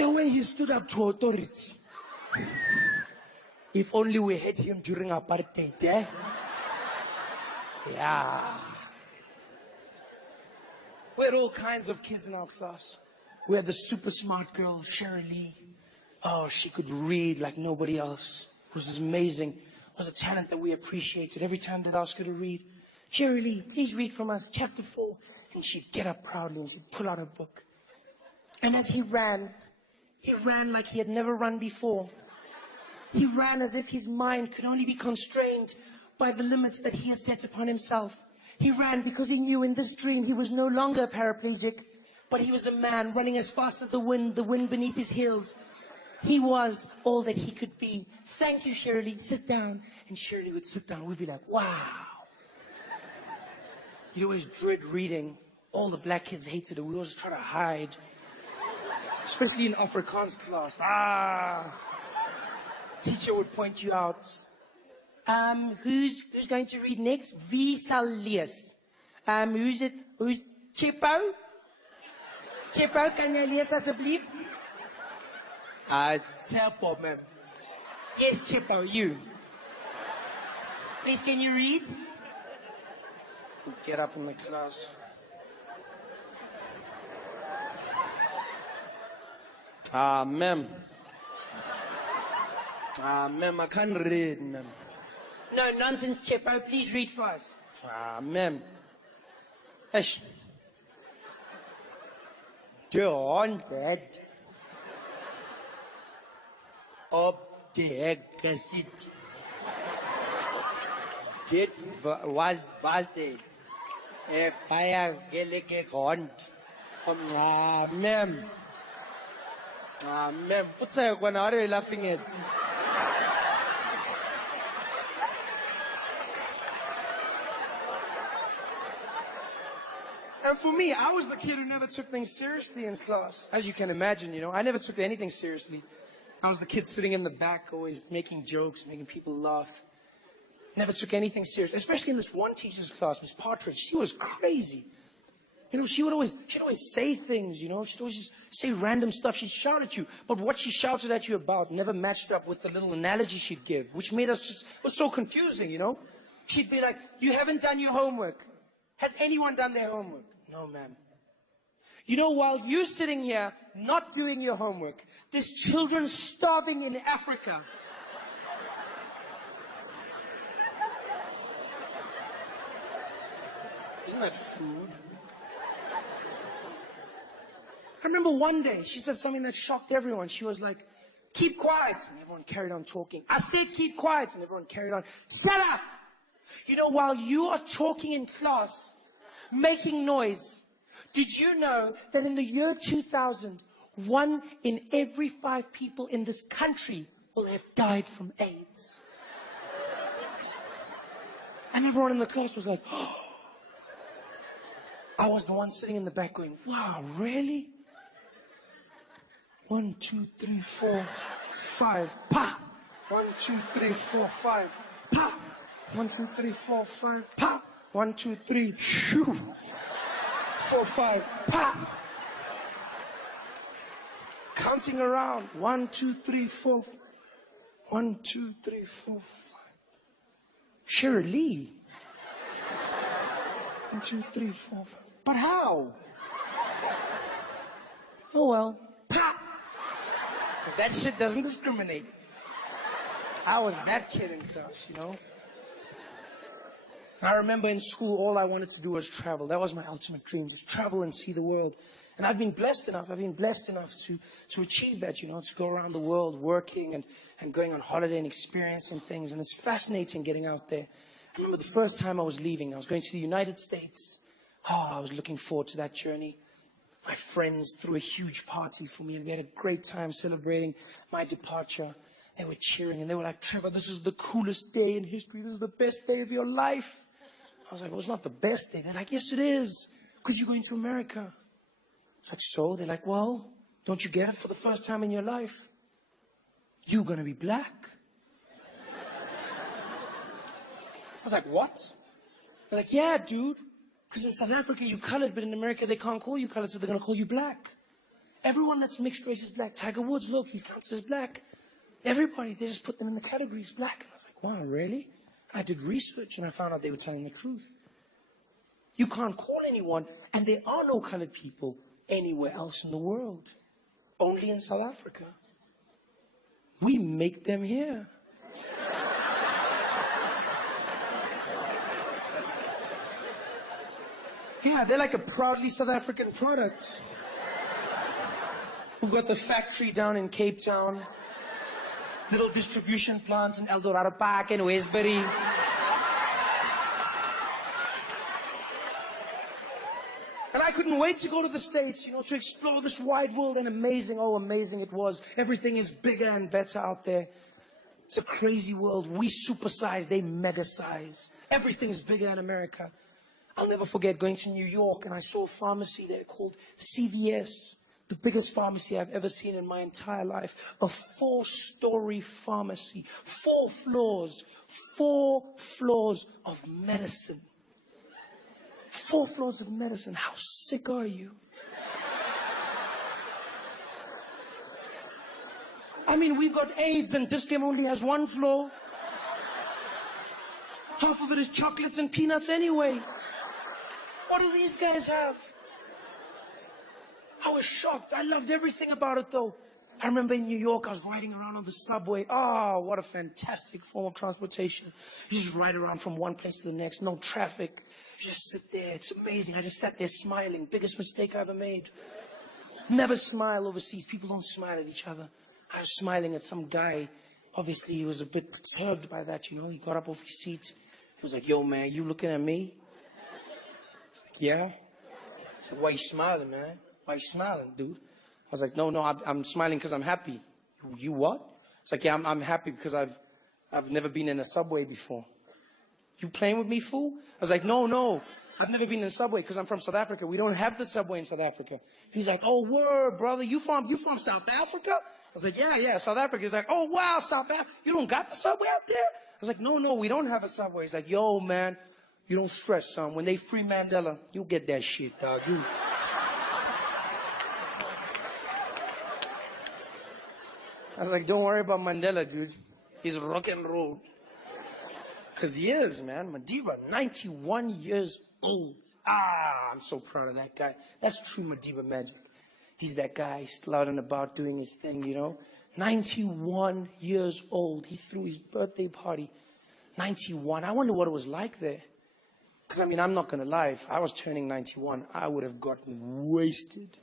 The way he stood up to authority. If only we had him during apartheid, eh? Yeah. We had all kinds of kids in our class. We had the super smart girl, Shirley. Oh, she could read like nobody else. It was amazing. It was a talent that we appreciated. Every time they'd ask her to read, Shirley, please read from us, chapter 4. And she'd get up proudly and she'd pull out her book. And as he ran like he had never run before. He ran as if his mind could only be constrained by the limits that he had set upon himself. He ran because he knew in this dream he was no longer a paraplegic, but he was a man running as fast as the wind beneath his heels. He was all that he could be. Thank you, Shirley. Sit down. And Shirley would sit down. We'd be like, wow. You'd always dread reading. All the black kids hated it. We always try to hide. Especially in Afrikaans class. Teacher would point you out. Who's going to read next? Wie sal lees? Who's Chippo? Chippo, kan jy lees asseblief? It's Chippo, ma'am. Yes, Chippo, you. Please, can you read? Get up in the class. Ma'am. Ma'am, I can't read, ma'am. No nonsense, Chippo. Please read for us. Ma'am. Eish. De honderd op de hek gesit. Dit was een baie gelukkige hond. Ma'am. Ma'am, what are you laughing at? And for me, I was the kid who never took things seriously in class. As you can imagine, you know, I never took anything seriously. I was the kid sitting in the back, always making jokes, making people laugh. Never took anything serious, especially in this one teacher's class, Miss Partridge. She was crazy. You know, she'd always say things, you know. She'd always just say random stuff. She'd shout at you. But what she shouted at you about never matched up with the little analogy she'd give, which made us just, it was so confusing, you know. She'd be like, you haven't done your homework. Has anyone done their homework? No, ma'am. You know, while you're sitting here not doing your homework, there's children starving in Africa. Isn't that food? I remember one day she said something that shocked everyone. She was like, keep quiet. And everyone carried on talking. I said, keep quiet. And everyone carried on. Shut up. You know, while you are talking in class, making noise, did you know that in the year 2000, 1 in every 5 people in this country will have died from AIDS? And everyone in the class was like, oh. I was the one sitting in the back going, wow, really? 1, 2, 3, 4, 5, pa! 1, 2, 3, 4, 5, pa! 1, 2, 3, 4, 5, pa! 1, 2, 3, shoo! 4, 5, pa! Counting around. 1, 2, 3, 4. 1, 2, 3, 4, 5. Shirley. 1, 2, 3, 4, 5. But how? Oh well. Pa! Because that shit doesn't discriminate. I was that kid in class, you know? I remember in school, all I wanted to do was travel. That was my ultimate dream, just travel and see the world. And I've been blessed enough to achieve that, you know, to go around the world working and going on holiday and experiencing things. And it's fascinating getting out there. I remember the first time I was leaving, I was going to the United States. Oh, I was looking forward to that journey. My friends threw a huge party for me and we had a great time celebrating my departure. They were cheering and they were like, Trevor, this is the coolest day in history. This is the best day of your life. I was like, well, it's not the best day. They're like, yes, it is, because you're going to America. It's like, so? They're like, well, don't you get it? For the first time in your life, you're going to be black. I was like, what? They're like, yeah, dude. Because in South Africa, you're colored, but in America, they can't call you colored, so they're going to call you black. Everyone that's mixed race is black. Tiger Woods, look, he's counted as black. Everybody, they just put them in the categories black. And I was like, wow, really? I did research and I found out they were telling the truth. You can't call anyone, and there are no colored people anywhere else in the world. Only in South Africa. We make them here. Yeah, they're like a proudly South African product. We've got the factory down in Cape Town, little distribution plants in El Dorado Park and Westbury. And I couldn't wait to go to the States, you know, to explore this wide world, and amazing, oh, amazing it was. Everything is bigger and better out there. It's a crazy world. We supersize, they mega-size. Everything's bigger in America. I'll never forget going to New York, and I saw a pharmacy there called CVS, the biggest pharmacy I've ever seen in my entire life. A 4-story pharmacy, 4 floors of medicine. 4 floors of medicine. How sick are you? I mean, we've got AIDS and Discam only has 1 floor. Half of it is chocolates and peanuts anyway. What do these guys have? I was shocked. I loved everything about it, though. I remember in New York, I was riding around on the subway. Oh, what a fantastic form of transportation. You just ride around from one place to the next, no traffic. You just sit there. It's amazing. I just sat there smiling. Biggest mistake I ever made. Never smile overseas. People don't smile at each other. I was smiling at some guy. Obviously, he was a bit perturbed by that, you know. He got up off his seat. He was like, yo, man, you looking at me? I was like, yeah. I said, why you smiling, man? Why you smiling, dude? I was like, no, I'm smiling because I'm happy. You what? It's like, yeah, I'm happy because I've never been in a subway before. You playing with me, fool? I was like, no, I've never been in a subway because I'm from South Africa. We don't have the subway in South Africa. He's like, oh, word, brother, you from South Africa? I was like, yeah, South Africa. He's like, oh, wow, South Africa. You don't got the subway out there? I was like, no, we don't have a subway. He's like, yo, man, you don't stress, son. When they free Mandela, you'll get that shit, dog. I was like, don't worry about Mandela, dude. He's rock and roll. Because he is, man. Madiba, 91 years old. I'm so proud of that guy. That's true Madiba magic. He's that guy, still out and about doing his thing, you know. 91 years old. He threw his birthday party. 91. I wonder what it was like there. Because, I mean, I'm not going to lie. If I was turning 91, I would have gotten wasted.